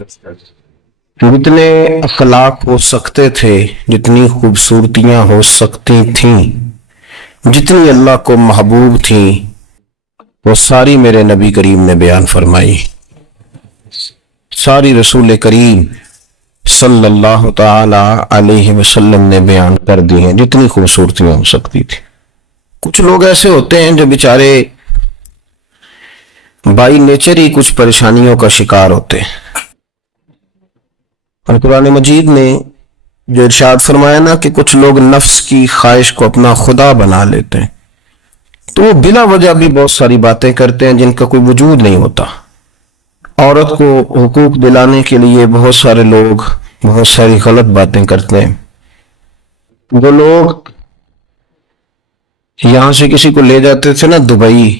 جتنے اخلاق ہو سکتے تھے، جتنی خوبصورتیاں ہو سکتی تھیں، جتنی اللہ کو محبوب تھیں، وہ ساری میرے نبی کریم نے بیان فرمائی، ساری رسول کریم صلی اللہ تعالی علیہ وسلم نے بیان کر دی ہیں، جتنی خوبصورتیاں ہو سکتی تھی۔ کچھ لوگ ایسے ہوتے ہیں جو بیچارے بائی نیچر ہی کچھ پریشانیوں کا شکار ہوتے ہیں، اور قرآن مجید نے جو ارشاد فرمایا نا کہ کچھ لوگ نفس کی خواہش کو اپنا خدا بنا لیتے ہیں، تو وہ بلا وجہ بھی بہت ساری باتیں کرتے ہیں جن کا کوئی وجود نہیں ہوتا۔ عورت کو حقوق دلانے کے لیے بہت سارے لوگ بہت ساری غلط باتیں کرتے ہیں۔ جو لوگ یہاں سے کسی کو لے جاتے تھے نا دبئی،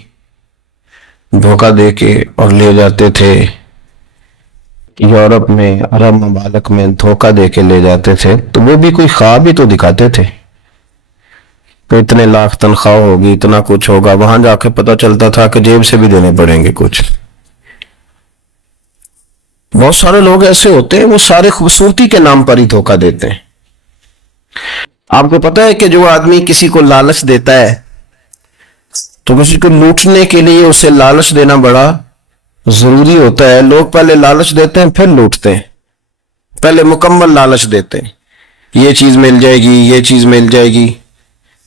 دھوکہ دے کے اور لے جاتے تھے یورپ میں، عرب ممالک میں دھوکہ دے کے لے جاتے تھے، تو وہ بھی کوئی خواب ہی تو دکھاتے تھے کہ اتنے لاکھ تنخواہ ہوگی، اتنا کچھ ہوگا۔ وہاں جا کے پتہ چلتا تھا کہ جیب سے بھی دینے پڑیں گے کچھ۔ بہت سارے لوگ ایسے ہوتے ہیں، وہ سارے خوبصورتی کے نام پر ہی دھوکہ دیتے ہیں۔ آپ کو پتہ ہے کہ جو آدمی کسی کو لالچ دیتا ہے تو کسی کو لوٹنے کے لیے اسے لالچ دینا بڑا ضروری ہوتا ہے۔ لوگ پہلے لالچ دیتے ہیں پھر لوٹتے ہیں، پہلے مکمل لالچ دیتے ہیں، یہ چیز مل جائے گی، یہ چیز مل جائے گی۔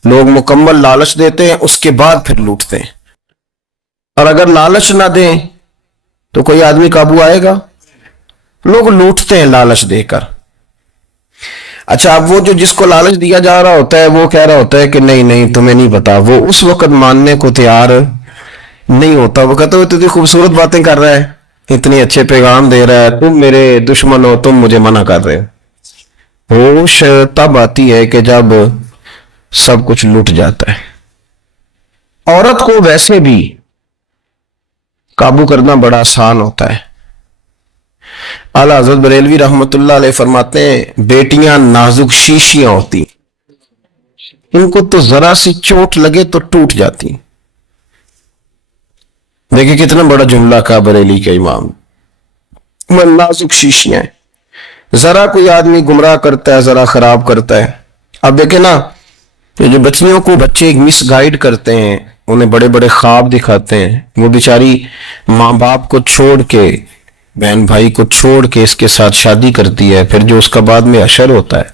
لوگ مکمل لالچ دیتے ہیں، اس کے بعد پھر لوٹتے ہیں۔ اور اگر لالچ نہ دیں تو کوئی آدمی قابو آئے گا؟ لوگ لوٹتے ہیں لالچ دے کر۔ اچھا، اب وہ جو جس کو لالچ دیا جا رہا ہوتا ہے وہ کہہ رہا ہوتا ہے کہ نہیں نہیں تمہیں نہیں پتا، وہ اس وقت ماننے کو تیار نہیں ہوتا۔ وہ کہتا ہے اتنی خوبصورت باتیں کر رہا ہے، اتنی اچھے پیغام دے رہا ہے، تم میرے دشمن ہو، تم مجھے منع کر رہے ہو۔ ہوش تب آتی ہے کہ جب سب کچھ لٹ جاتا ہے۔ عورت کو ویسے بھی قابو کرنا بڑا آسان ہوتا ہے۔ اعلیٰ حضرت بریلوی رحمۃ اللہ علیہ فرماتے ہیں بیٹیاں نازک شیشیاں ہوتی، ان کو تو ذرا سی چوٹ لگے تو ٹوٹ جاتی۔ دیکھیں کتنا بڑا جملہ کہا بریلی کے امام، وہ نازک شیشیاں ہیں۔ ذرا کوئی آدمی گمراہ کرتا ہے، ذرا خراب کرتا ہے۔ اب دیکھیں نا، جو بچیوں کو بچے مس گائیڈ کرتے ہیں، انہیں بڑے بڑے خواب دکھاتے ہیں، وہ بیچاری ماں باپ کو چھوڑ کے، بہن بھائی کو چھوڑ کے اس کے ساتھ شادی کرتی ہے، پھر جو اس کا بعد میں حشر ہوتا ہے،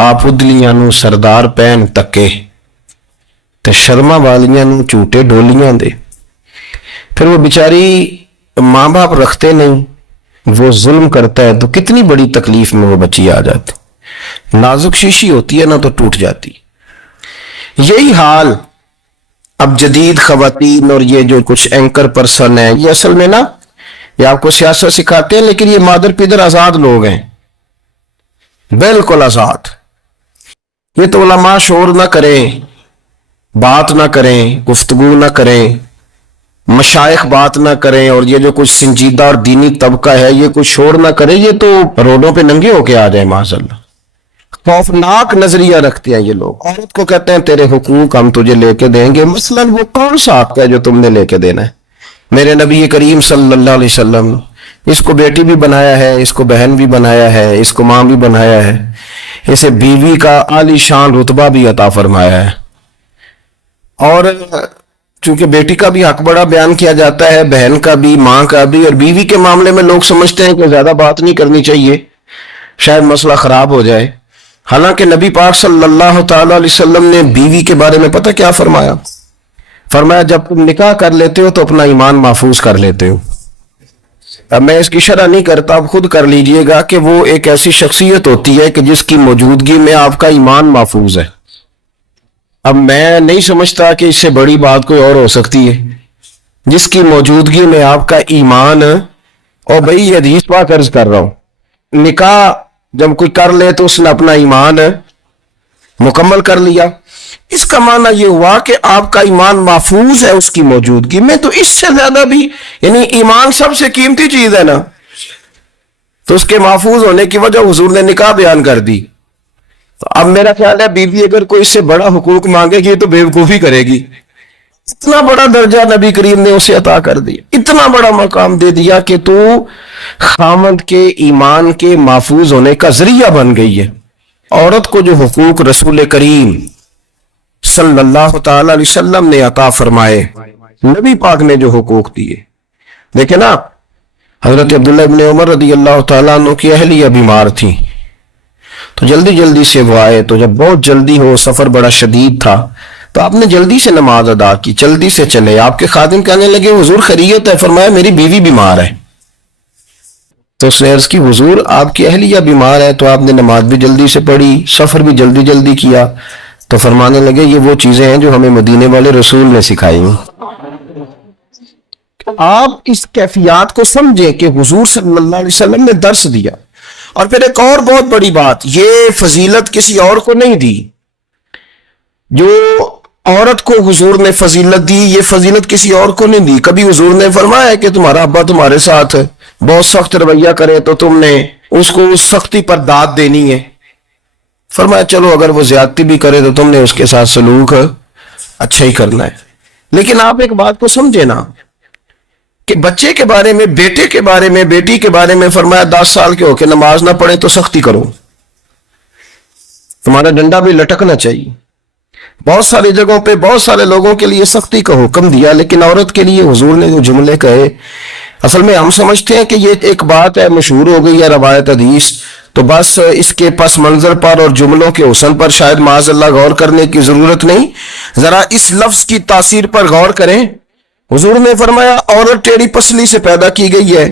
آپ ادلیاں نو سردار پہن تکے تے شرما والیاں نو جھوٹے ڈولیاں دے۔ پھر وہ بیچاری ماں باپ رکھتے نہیں، وہ ظلم کرتا ہے، تو کتنی بڑی تکلیف میں وہ بچی آ جاتی۔ نازک شیشی ہوتی ہے نا تو ٹوٹ جاتی۔ یہی حال اب جدید خواتین اور یہ جو کچھ اینکر پرسن ہیں، یہ اصل میں نا یہ آپ کو سیاست سکھاتے ہیں، لیکن یہ مادر پیدر آزاد لوگ ہیں، بالکل آزاد۔ یہ تو علماء شور نہ کریں، بات نہ کریں، گفتگو نہ کریں، مشائخ بات نہ کریں، اور یہ جو کچھ سنجیدہ اور دینی طبقہ ہے یہ کچھ شور نہ کرے، یہ تو روڈوں پہ ننگے ہو کے آ جائیں معاذ اللہ۔ خوفناک نظریہ رکھتے ہیں یہ لوگ۔ عورت کو کہتے ہیں تیرے حقوق ہم تجھے لے کے دیں گے، مثلاً وہ کون سا حق ہے جو تم نے لے کے دینا ہے؟ میرے نبی کریم صلی اللہ علیہ وسلم اس کو بیٹی بھی بنایا ہے، اس کو بہن بھی بنایا ہے، اس کو ماں بھی بنایا ہے، اسے بیوی کا عالی شان رتبہ بھی عطا فرمایا ہے۔ اور چونکہ بیٹی کا بھی حق بڑا بیان کیا جاتا ہے، بہن کا بھی، ماں کا بھی، اور بیوی کے معاملے میں لوگ سمجھتے ہیں کہ زیادہ بات نہیں کرنی چاہیے، شاید مسئلہ خراب ہو جائے۔ حالانکہ نبی پاک صلی اللہ تعالی علیہ وسلم نے بیوی کے بارے میں پتہ کیا فرمایا؟ فرمایا جب تم نکاح کر لیتے ہو تو اپنا ایمان محفوظ کر لیتے ہو۔ اب میں اس کی شرح نہیں کرتا، اب خود کر لیجئے گا کہ وہ ایک ایسی شخصیت ہوتی ہے کہ جس کی موجودگی میں آپ کا ایمان محفوظ ہے۔ اب میں نہیں سمجھتا کہ اس سے بڑی بات کوئی اور ہو سکتی ہے، جس کی موجودگی میں آپ کا ایمان، اور بھئی یہ حدیث پاک عرض کر رہا ہوں، نکاح جب کوئی کر لے تو اس نے اپنا ایمان مکمل کر لیا۔ اس کا معنی یہ ہوا کہ آپ کا ایمان محفوظ ہے اس کی موجودگی میں، تو اس سے زیادہ بھی، یعنی ایمان سب سے قیمتی چیز ہے نا، تو اس کے محفوظ ہونے کی وجہ حضور نے نکاح بیان کر دی۔ تو اب میرا خیال ہے بیوی اگر کوئی اس سے بڑا حقوق مانگے گی تو بے وقوفی کرے گی، اتنا بڑا درجہ نبی کریم نے اسے عطا کر دیا، اتنا بڑا مقام دے دیا کہ تو خامند کے ایمان کے محفوظ ہونے کا ذریعہ بن گئی ہے۔ عورت کو جو حقوق رسول کریم صلی اللہ تعالی علیہ وسلم نے عطا فرمائے، نبی پاک نے جو حقوق دیے، دیکھیں نا، حضرت عبداللہ ابن عمر رضی اللہ تعالیٰ عنہ کی اہلیہ بیمار تھی، تو جلدی جلدی سے وہ آئے، تو جب بہت جلدی ہو، سفر بڑا شدید تھا، تو آپ نے جلدی سے نماز ادا کی، جلدی سے چلے۔ آپ کے خادم کہنے لگے حضور خیریت ہے؟ فرمایا میری بیوی بیمار ہے۔ تو اس نے عرض کی حضور آپ کی اہلیہ بیمار ہے، تو آپ نے نماز بھی جلدی سے پڑھی، سفر بھی جلدی جلدی کیا۔ تو فرمانے لگے یہ وہ چیزیں ہیں جو ہمیں مدینے والے رسول نے سکھائی ہیں۔ آپ اس کیفیات کو سمجھیں کہ حضور صلی اللہ علیہ وسلم نے درس دیا۔ اور پھر ایک اور بہت بڑی بات، یہ فضیلت کسی اور کو نہیں دی، جو عورت کو حضور نے فضیلت دی، یہ فضیلت کسی اور کو نہیں دی۔ کبھی حضور نے فرمایا کہ تمہارا ابا تمہارے ساتھ بہت سخت رویہ کرے تو تم نے اس کو اس سختی پر داد دینی ہے؟ فرمایا چلو اگر وہ زیادتی بھی کرے تو تم نے اس کے ساتھ سلوک اچھا ہی کرنا ہے۔ لیکن آپ ایک بات کو سمجھے نا کہ بچے کے بارے میں، بیٹے کے بارے میں، بیٹی کے بارے میں فرمایا 10 سال کے ہو کے نماز نہ پڑھے تو سختی کرو، تمہارا ڈنڈا بھی لٹکنا چاہیے۔ بہت ساری جگہوں پہ بہت سارے لوگوں کے لیے سختی کا حکم دیا، لیکن عورت کے لیے حضور نے جو جملے کہے، اصل میں ہم سمجھتے ہیں کہ یہ ایک بات ہے، مشہور ہو گئی ہے روایت حدیث، تو بس اس کے پس منظر پر اور جملوں کے حسن پر شاید معاذ اللہ غور کرنے کی ضرورت نہیں۔ ذرا اس لفظ کی تاثیر پر غور کریں۔ حضور نے فرمایا عورت ٹیڑھی پسلی سے پیدا کی گئی ہے،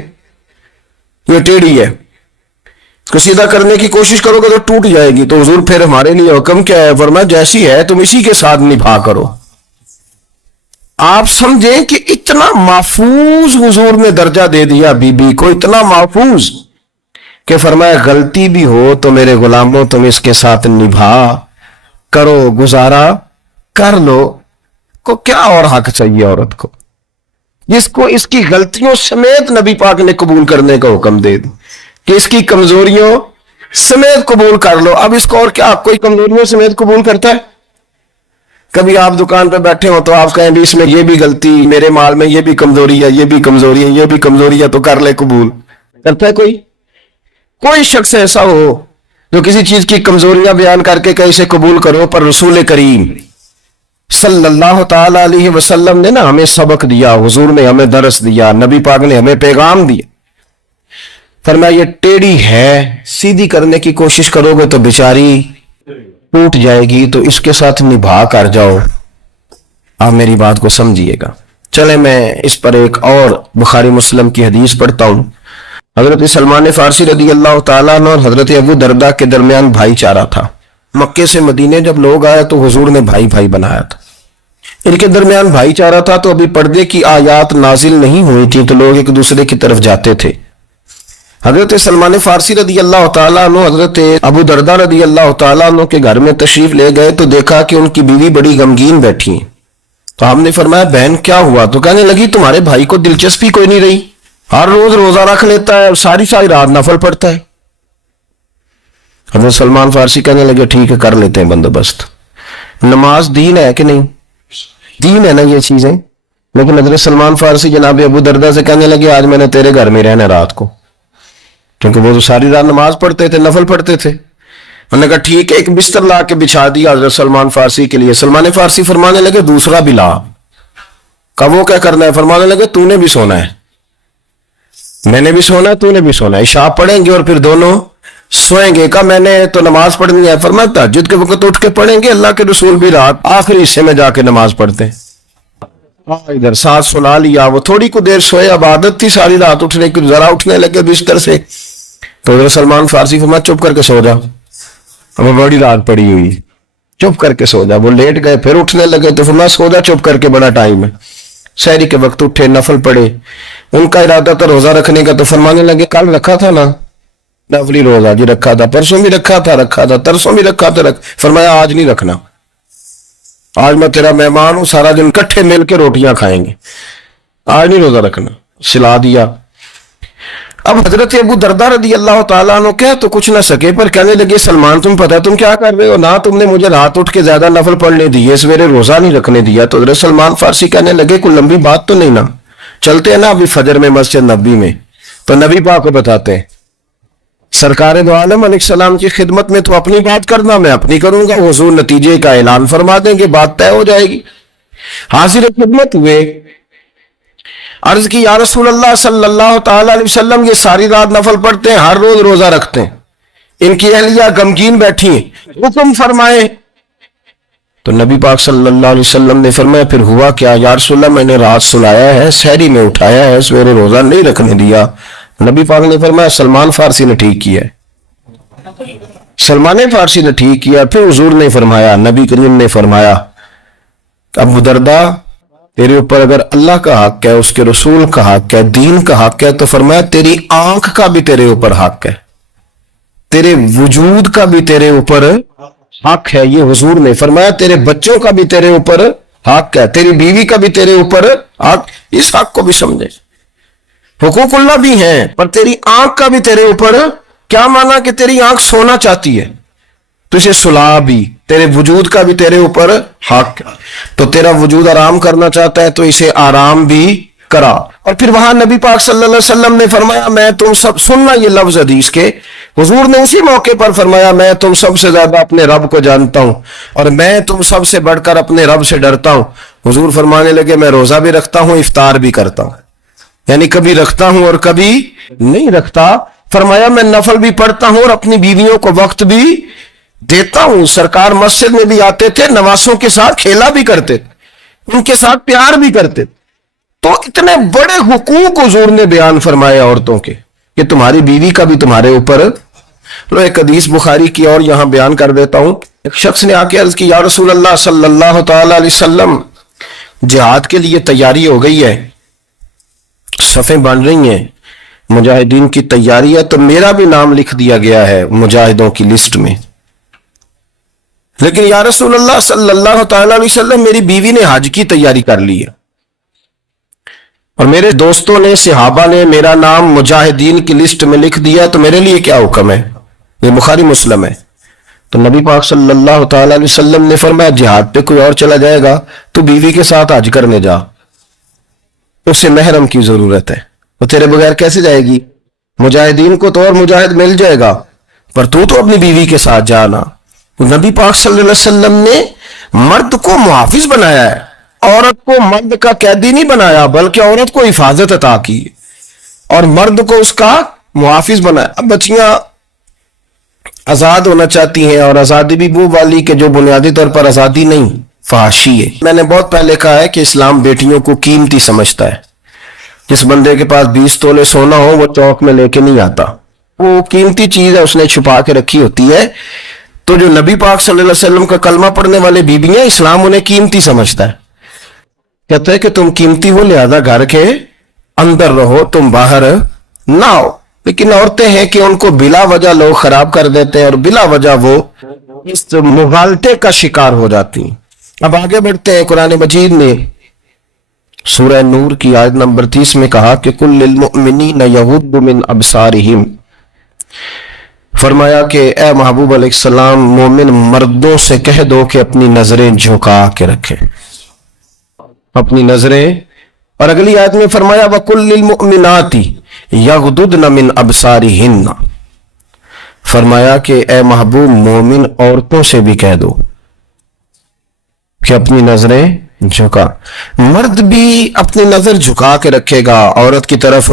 یہ ٹیڑھی ہے، اس کو سیدھا کرنے کی کوشش کرو گے تو ٹوٹ جائے گی۔ تو حضور پھر ہمارے لیے حکم کیا ہے؟ فرمایا جیسی ہے تم اسی کے ساتھ نبھا کرو۔ آپ سمجھیں کہ اتنا محفوظ حضور نے درجہ دے دیا بی بی کو، اتنا محفوظ کہ فرمایا غلطی بھی ہو تو میرے غلاموں تم اس کے ساتھ نبھا کرو، گزارا کر لو۔ کو کیا اور حق چاہیے عورت کو، جس کو اس کی غلطیوں سمیت نبی پاک نے قبول کرنے کا حکم دے دی کہ اس کی کمزوریوں سمیت قبول کر لو۔ اب اس کو اور کیا، کوئی کمزوریوں سمیت قبول کرتا ہے؟ کبھی آپ دکان پہ بیٹھے ہو تو آپ کہیں بھی اس میں یہ بھی غلطی، میرے مال میں یہ بھی کمزوری ہے، یہ بھی کمزوری ہے، یہ بھی کمزوری ہے، تو کر لے قبول؟ کرتا ہے کوئی؟ کوئی شخص ایسا ہو جو کسی چیز کی کمزوریاں بیان کر کے کہ اسے قبول کرو؟ پر رسول کریم صلی اللہ تعالی علیہ وسلم نے نا ہمیں سبق دیا، حضور نے ہمیں درس دیا، نبی پاک نے ہمیں پیغام دیا۔ فرمایا یہ ٹیڑھی ہے، سیدھی کرنے کی کوشش کرو گے تو بیچاری ٹوٹ جائے گی، تو اس کے ساتھ نبھا کر جاؤ۔ آپ میری بات کو سمجھیے گا۔ چلے میں اس پر ایک اور بخاری مسلم کی حدیث پڑھتا ہوں۔ حضرت سلمان فارسی رضی اللہ تعالیٰ عنہ اور حضرت ابو دردہ کے درمیان بھائی چارہ تھا۔ مکے سے مدینے جب لوگ آئے تو حضور نے بھائی بھائی بنایا تھا، ان کے درمیان بھائی چارہ تھا، تو ابھی پردے کی آیات نازل نہیں ہوئی تھی، تو لوگ ایک دوسرے کی طرف جاتے تھے۔ حضرت سلمان فارسی رضی اللہ تعالیٰ عنہ حضرت ابو دردہ رضی اللہ تعالیٰ عنہ کے گھر میں تشریف لے گئے تو دیکھا کہ ان کی بیوی بڑی غمگین بیٹھی ہیں۔ تو ہم نے فرمایا بہن کیا ہوا؟ تو کہنے لگی تمہارے بھائی کو دلچسپی کوئی نہیں رہی، ہر روز روزہ رکھ لیتا ہے اور ساری ساری رات نفل پڑھتا ہے۔ حضرت سلمان فارسی کہنے لگے ٹھیک ہے کر لیتے ہیں بندوبست۔ نماز دین ہے کہ نہیں؟ دین ہے نا یہ چیزیں۔ لیکن حضرت سلمان فارسی جناب ابو دردہ سے کہنے لگے آج میں نے تیرے گھر میں رہنا رات کو، کیونکہ وہ تو ساری رات نماز پڑھتے تھے، نفل پڑھتے تھے۔ انہوں نے کہا ٹھیک ہے، ایک بستر لا کے بچھا دیا حضرت سلمان فارسی کے لیے۔ سلمان فارسی فرمانے لگے دوسرا بھی لا۔ کہا وہ کیا کرنا ہے؟ فرمانے لگے تو نے بھی سونا ہے، میں نے بھی سونا ہے، تو نے بھی سونا ہے، عشاء پڑھیں گے اور پھر دونوں سوئیں گے۔ کہا میں نے تو نماز پڑھنی ہے۔ فرمایا تہجد کے وقت اٹھ کے پڑھیں گے، اللہ کے رسول بھی رات آخری حصے میں جا کے نماز پڑھتے ہیں۔ ادھر ساتھ سنا لیا، وہ تھوڑی کو دیر سوئے، اب عادت تھی ساری رات اٹھنے کی، ذرا اٹھنے لگے بستر سے تو حضرت سلمان فارسی فرمایا چپ کر کے سو جا، ہمیں بڑی رات پڑی ہوئی، چپ کر کے سو جا۔ وہ لیٹ گئے، پھر اٹھنے لگے تو فرمایا سو جا چپ کر کے، بڑا ٹائم ہے۔ سحری کے وقت اٹھے، نفل پڑھے، ان کا ارادہ تھا روزہ رکھنے کا، تو فرمانے لگے کل رکھا تھا نا نفلی روزہ؟ جی رکھا تھا، پرسوں بھی رکھا تھا، ترسوں بھی رکھا تھا۔ فرمایا آج نہیں رکھنا، آج میں تیرا مہمان ہوں، سارا دن کٹھے مل کے روٹیاں کھائیں گے، آج نہیں روزہ رکھنا۔ سلا دیا۔ اب حضرت ابو دردہ رضی اللہ تعالیٰ عنہ کہہ تو کچھ نہ سکے، پر کہنے لگے سلمان تم پتہ تم کیا کر رہے ہو، نہ تم نے مجھے رات اٹھ کے زیادہ نفل پڑھنے دیے، سویرے روزہ نہیں رکھنے دیا۔ تو حضرت سلمان فارسی کہنے لگے کوئی لمبی بات تو نہیں نا، چلتے ہیں نا ابھی فجر میں مسجد نبی میں، تو نبی پاک کو بتاتے ہیں سرکار دو عالم علیہ السلام کی خدمت میں تو اپنی بات کرنا، میں اپنی کروں گا، حضور نتیجے کا اعلان فرما دیں گے، بات طے ہو جائے گی۔ حاضر خدمت ہوئے، عرض کی یا رسول اللہ صلی اللہ تعالی علیہ وسلم یہ ساری رات نفل پڑھتے ہیں، ہر روز روزہ رکھتے ہیں، ان کی اہلیہ غمگین بیٹھی ہیں، حکم فرمائے۔ تو نبی پاک صلی اللہ علیہ وسلم نے فرمایا پھر ہوا کیا؟ یا رسول اللہ میں نے رات سلایا ہے، سحری میں اٹھایا ہے، سویرے روزہ نہیں رکھنے دیا۔ نبی پاک نے فرمایا سلمان فارسی نے ٹھیک کیا ہے، سلمان فارسی نے ٹھیک کیا۔ پھر حضور نے فرمایا، نبی کریم نے فرمایا ابو دردہ تیرے اوپر اگر اللہ کا حق ہے، اس کے رسول کا حق ہے، دین کا حق ہے، تو فرمایا تیری آنکھ کا بھی تیرے اوپر حق ہے، تیرے وجود کا بھی تیرے اوپر حق ہے۔ یہ حضور نے فرمایا تیرے بچوں کا بھی تیرے اوپر حق ہے، تیری بیوی کا بھی تیرے اوپر حق۔ اس حق کو بھی سمجھے، حقوق اللہ بھی ہیں، پر تیری آنکھ کا بھی تیرے اوپر کیا مانا کہ تیری آنکھ سونا چاہتی ہے تو اسے سلا بھی، تیرے وجود کا بھی تیرے اوپر حق، تو تیرا وجود آرام کرنا چاہتا ہے تو اسے آرام بھی کرا۔ اور پھر وہاں نبی پاک صلی اللہ علیہ وسلم نے فرمایا میں تم سب، سننا یہ لفظ حدیث کے، حضور نے اسی موقع پر فرمایا میں تم سب سے زیادہ اپنے رب کو جانتا ہوں اور میں تم سب سے بڑھ کر اپنے رب سے ڈرتا ہوں۔ حضور فرمانے لگے میں روزہ بھی رکھتا ہوں، افطار بھی کرتا ہوں، یعنی کبھی رکھتا ہوں اور کبھی نہیں رکھتا۔ فرمایا میں نفل بھی پڑھتا ہوں اور اپنی بیویوں کو وقت بھی دیتا ہوں۔ سرکار مسجد میں بھی آتے تھے، نواسوں کے ساتھ کھیلا بھی کرتے تھے، ان کے ساتھ پیار بھی کرتے تھے۔ تو اتنے بڑے حقوق حضور نے بیان فرمائے عورتوں کے کہ تمہاری بیوی کا بھی تمہارے اوپر۔ لو ایک حدیث بخاری کی اور یہاں بیان کر دیتا ہوں۔ ایک شخص نے آ کے عرض کی یا رسول اللہ صلی اللہ تعالی علیہ وسلم جہاد کے لیے تیاری ہو گئی ہے، صفیں بن رہی ہیں، مجاہدین کی تیاری ہے، تو میرا بھی نام لکھ دیا گیا ہے مجاہدوں کی لسٹ میں، لیکن یا رسول اللہ صلی اللہ تعالی علیہ وسلم میری بیوی نے حج کی تیاری کر لی ہے اور میرے دوستوں نے، صحابہ نے میرا نام مجاہدین کی لسٹ میں لکھ دیا، تو میرے لیے کیا حکم ہے؟ یہ بخاری مسلم ہے۔ تو نبی پاک صلی اللہ تعالی علیہ وسلم نے فرمایا جہاد پہ کوئی اور چلا جائے گا تو بیوی کے ساتھ حج کرنے جا، اسے محرم کی ضرورت ہے، وہ تیرے بغیر کیسے جائے گی؟ مجاہدین کو تو اور مجاہد مل جائے گا، پر تو اپنی بیوی کے ساتھ جانا۔ نبی پاک صلی اللہ علیہ وسلم نے مرد کو محافظ بنایا ہے، عورت کو مرد کا قیدی نہیں بنایا، بلکہ عورت کو حفاظت عطا کی اور مرد کو اس کا محافظ بنایا۔ اب بچیاں آزاد ہونا چاہتی ہیں، اور آزادی بھی وہ والی کہ جو بنیادی طور پر آزادی نہیں، فحاشی ہے۔ میں نے بہت پہلے کہا ہے کہ اسلام بیٹیوں کو قیمتی سمجھتا ہے۔ جس بندے کے پاس 20 تولے سونا ہو وہ چوک میں لے کے نہیں آتا، وہ قیمتی چیز ہے، اس نے چھپا کے رکھی ہوتی ہے۔ تو جو نبی پاک صلی اللہ علیہ وسلم کا کلمہ پڑھنے والے بیویاں، اسلام انہیں قیمتی سمجھتا ہے، کہتا ہے کہ تم قیمتی ہو لہذا گھر کے اندر رہو، تم باہر نہ آؤ۔ لیکن عورتیں ہیں کہ ان کو بلا وجہ لوگ خراب کر دیتے ہیں اور بلا وجہ وہ اس مغالطے کا شکار ہو جاتی ہیں۔ اب آگے بڑھتے ہیں۔ قرآن مجید نے سورہ نور کی آیت نمبر 30 میں کہا کہ کل للمؤمنین یغضوا من ابصارہم، فرمایا کہ اے محبوب علیہ السلام مومن مردوں سے کہہ دو کہ اپنی نظریں جھکا کے رکھیں، اپنی نظریں۔ اور اگلی آیت میں فرمایا وَقُلْ لِلْمُؤْمِنَاتِ يَغْضُضْنَ مِنْ أَبْصَارِهِنَّ، فرمایا کہ اے محبوب مومن عورتوں سے بھی کہہ دو کہ اپنی نظریں جھکا۔ مرد بھی اپنی نظر جھکا کے رکھے گا عورت کی طرف،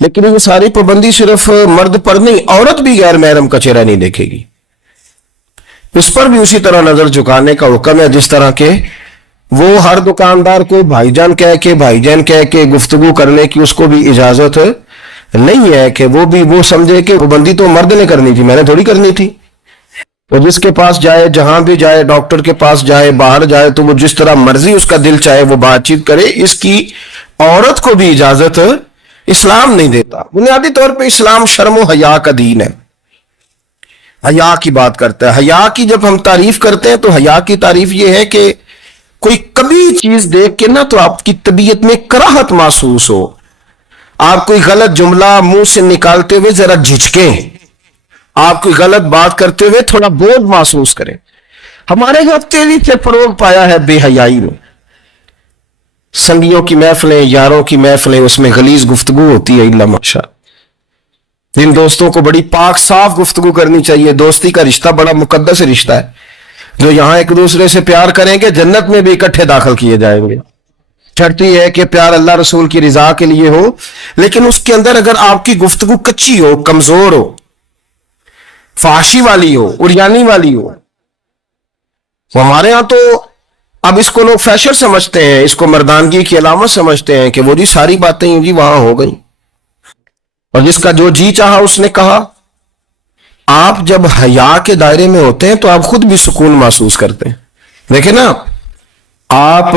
لیکن یہ ساری پابندی صرف مرد پر نہیں، عورت بھی غیر محرم کا چہرہ نہیں دیکھے گی، اس پر بھی اسی طرح نظر جھکانے کا حکم ہے، جس طرح کہ وہ ہر دکاندار کو بھائی جان کہہ کے گفتگو کرنے کی اس کو بھی اجازت نہیں ہے کہ وہ بھی وہ سمجھے کہ پابندی تو مرد نے کرنی تھی، میں نے تھوڑی کرنی تھی۔ وہ جس کے پاس جائے، جہاں بھی جائے، ڈاکٹر کے پاس جائے، باہر جائے، تو وہ جس طرح مرضی اس کا دل چاہے وہ بات چیت کرے، اس کی عورت کو بھی اجازت اسلام نہیں دیتا۔ بنیادی طور پہ اسلام شرم و حیا کا دین ہے، حیا کی بات کرتا ہے۔ حیا کی جب ہم تعریف کرتے ہیں تو حیا کی تعریف یہ ہے کہ کوئی کبھی چیز دیکھ کے نہ تو آپ کی طبیعت میں کراہت محسوس ہو، آپ کوئی غلط جملہ منہ سے نکالتے ہوئے ذرا جھجکیں، آپ کوئی غلط بات کرتے ہوئے تھوڑا بودھ محسوس کریں. ہمارے یہاں تیزی سے فروغ پایا ہے بے حیائی میں. سنگیوں کی محفلیں، یاروں کی محفلیں، اس میں غلیظ گفتگو ہوتی ہے الا ماشاء. جن دوستوں کو بڑی پاک صاف گفتگو کرنی چاہیے. دوستی کا رشتہ بڑا مقدس رشتہ ہے. جو یہاں ایک دوسرے سے پیار کریں گے جنت میں بھی اکٹھے داخل کیے جائیں گے. شرط یہ ہے کہ پیار اللہ رسول کی رضا کے لیے ہو، لیکن اس کے اندر اگر آپ کی گفتگو کچی ہو، کمزور ہو، فحاشی والی ہو، اریانی والی ہو. ہمارے ہاں تو اب اس کو لوگ فیشن سمجھتے ہیں، اس کو مردانگی کی علامت سمجھتے ہیں کہ وہ جی ساری باتیں جی وہاں ہو گئی، اور جس کا جو جی چاہا اس نے کہا. آپ جب حیا کے دائرے میں ہوتے ہیں تو آپ خود بھی سکون محسوس کرتے ہیں. دیکھیں نا، آپ